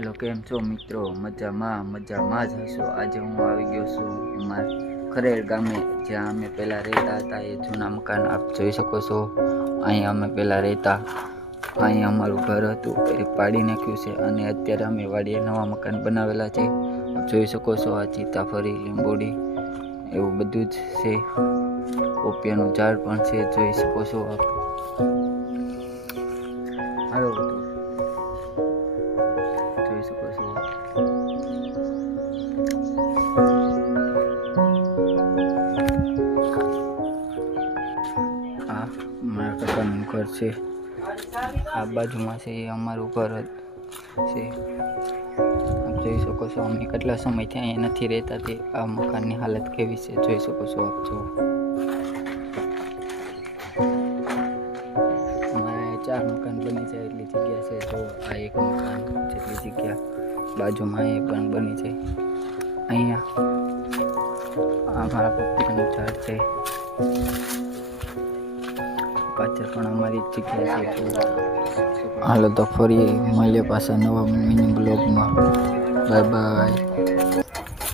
Hello, કેમ છો મિત્રો? મજામાં જ હશો. આજે હું આવી ગયો છું અમારા ખરેડ ગામે, જ્યાં અમે પહેલાં રહેતા હતા. એ જૂના મકાન આપ જોઈ શકો છો. અહીં અમે પહેલાં રહેતા, અહીં અમારું ઘર હતું, એ પાડી નાખ્યું છે અને અત્યારે અમે વાડીએ નવા મકાન બનાવેલા છે. આપ જોઈ શકો છો. આ સીતાફળી, લીંબોડી એવું બધું જ છે. પોપિયાનું ઝાડ પણ છે, જોઈ શકો છો આપ. હાલો બધું જોઈ શકો છો. આ મારા કાકાનું ઘર છે. આ બાજુમાં છે એ અમારું ઘર છે. આપ જોઈ શકો છો. અમે કેટલા સમયથી અહીંયા નથી રહેતા તે આ મકાનની હાલત કેવી છે જોઈ શકો છો આપ. જો અમારે 4 મકાન બની જાય એટલી જગ્યા છે. જો આ એક મકાન જેટલી જગ્યા, બાજુમાં એ પણ બની જાય. અહીંયા અમારા પપ્પાનું ઝાડ છે, પાછળ પણ અમારી જગ્યા છે. હાલો તો ફરી મળીએ પાછા નવા મિની બ્લોગમાં. Bye bye.